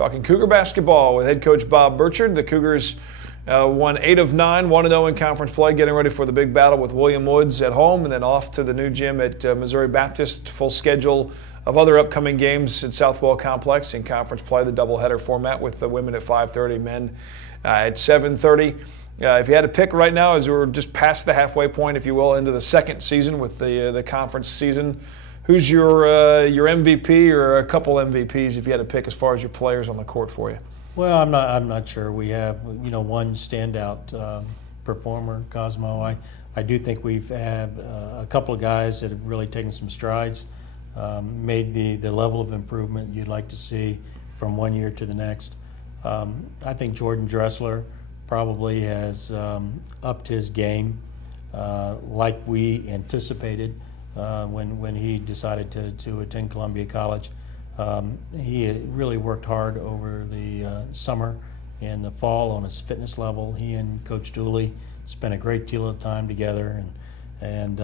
talking Cougar basketball with head coach Bob Burchard. The Cougars won 8 of 9, 1-0 in conference play, getting ready for the big battle with William Woods at home, and then off to the new gym at Missouri Baptist. Full schedule of other upcoming games at Southwell Complex in conference play, the doubleheader format with the women at 5:30, men at 7:30. If you had to pick right now, as we're just past the halfway point, if you will, into the second season with the conference season, who's your MVP or a couple MVPs if you had to pick as far as your players on the court for you? Well, I'm not sure. We have one standout performer, Cosmo. I do think we've had a couple of guys that have really taken some strides, made the level of improvement you'd like to see from one year to the next. I think Jordan Dressler probably has upped his game like we anticipated when he decided to attend Columbia College. He really worked hard over the summer and the fall on his fitness level. He and Coach Dooley spent a great deal of time together, and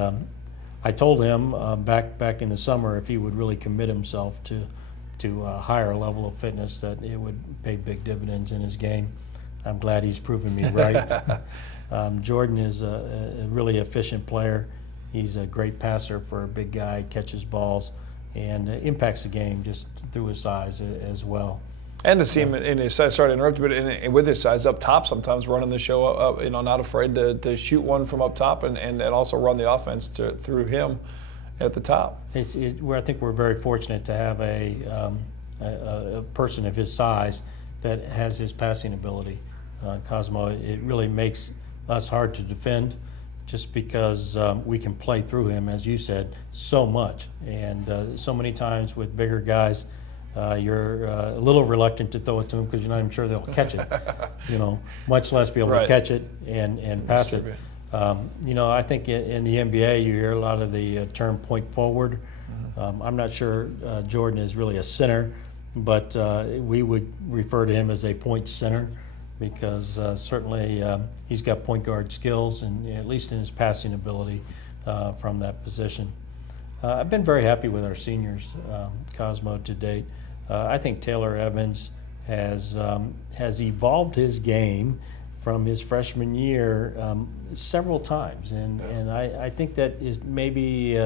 I told him back in the summer if he would really commit himself to a higher level of fitness that it would pay big dividends in his game. I'm glad he's proven me right. Jordan is a really efficient player. He's a great passer for a big guy, catches balls, and impacts the game just through his size as well. And to see him in his size, sorry to interrupt you, but with his size up top sometimes, running the show up, not afraid to shoot one from up top and also run the offense through him at the top. I think we're very fortunate to have a person of his size that has his passing ability. Cosmo, it really makes us hard to defend just because we can play through him, as you said, so much. And so many times with bigger guys, you're a little reluctant to throw it to them because you're not even sure they'll catch it, much less be able to catch it and pass it. I think in the NBA you hear a lot of the term point forward. I'm not sure Jordan is really a center, but we would refer to him as a point center because certainly he's got point guard skills and at least in his passing ability from that position. I've been very happy with our seniors, Cosmo, to date. I think Taylor Evans has evolved his game from his freshman year several times, and I think that is maybe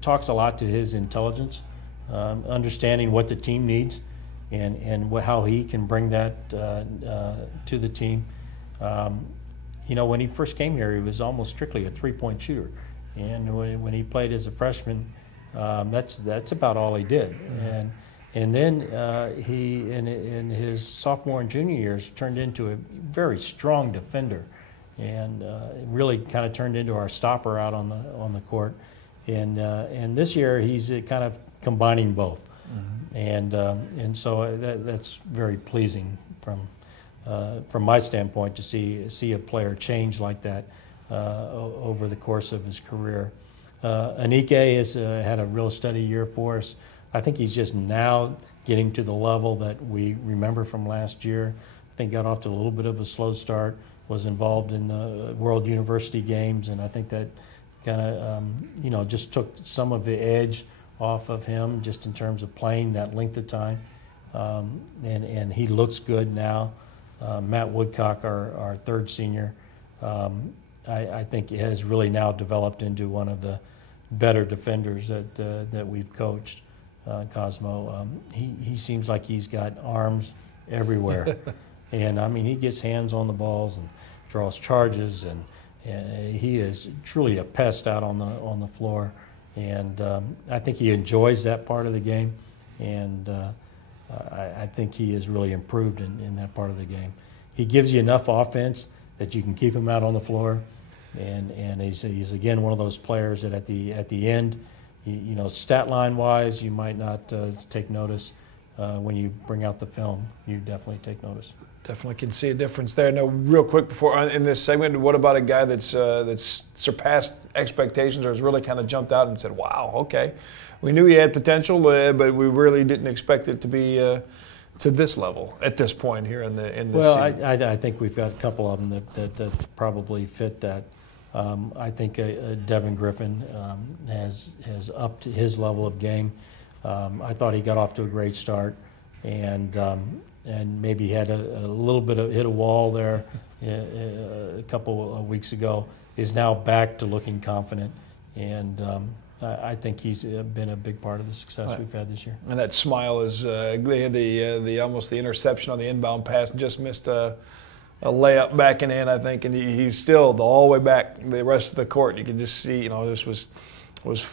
talks a lot to his intelligence, understanding what the team needs, and how he can bring that to the team. When he first came here, he was almost strictly a three-point shooter, and when he played as a freshman, that's about all he did. And then he, in his sophomore and junior years, turned into a very strong defender, and really kind of turned into our stopper out on the court. And this year he's kind of combining both, and so that's very pleasing from my standpoint to see a player change like that over the course of his career. Anike has had a real steady year for us. I think he's just now getting to the level that we remember from last year. I think got off to a little bit of a slow start, was involved in the World University Games, and I think that kind of, just took some of the edge off of him just in terms of playing that length of time. And he looks good now. Matt Woodcock, our third senior, I think has really now developed into one of the better defenders that we've coached. Cosmo, he seems like he's got arms everywhere, and I mean he gets hands on the balls and draws charges, and he is truly a pest out on the floor, and I think he enjoys that part of the game, and I think he has really improved in that part of the game. He gives you enough offense that you can keep him out on the floor, and he's again one of those players that at the end, stat line wise, you might not take notice. When you bring out the film, you definitely take notice. Definitely can see a difference there. Now, real quick before in this segment, what about a guy that's surpassed expectations or has really kind of jumped out and said, "Wow, okay, we knew he had potential, but we really didn't expect it to be to this level at this point here in this season"? I think we've got a couple of them that probably fit that. I think Devin Griffin has upped his level of game. I thought he got off to a great start, and maybe had a little bit of hit a wall there a couple of weeks ago, is now back to looking confident, and I think he's been a big part of the success we've had this year. And that smile is they had the almost the interception on the inbound pass, and just missed a layup back and in, I think, and he's still all the way back the rest of the court. You can just see, this was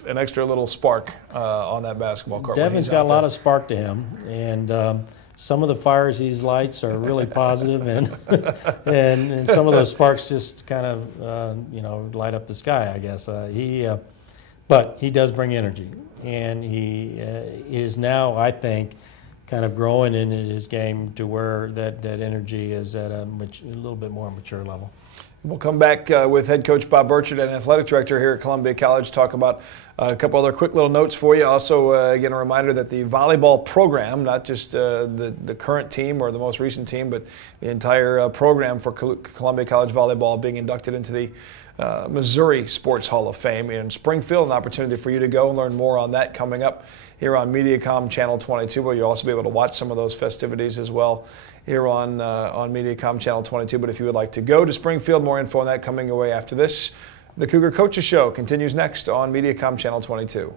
an extra little spark on that basketball court. Devin's got a lot of spark to him, and some of the fires he lights are really positive, and some of those sparks just kind of light up the sky, I guess. But he does bring energy, and he is now, I think, kind of growing in his game to where that energy is at a little bit more mature level. We'll come back with head coach Bob Burchard and athletic director here at Columbia College, talk about a couple other quick little notes for you. Also, again, a reminder that the volleyball program, not just the current team or the most recent team, but the entire program for Columbia College volleyball being inducted into the Missouri Sports Hall of Fame in Springfield. An opportunity for you to go and learn more on that coming up here on Mediacom Channel 22, where you'll also be able to watch some of those festivities as well here on Mediacom Channel 22. But if you would like to go to Springfield, more info on that coming your way after this. The Cougar Coaches Show continues next on Mediacom Channel 22.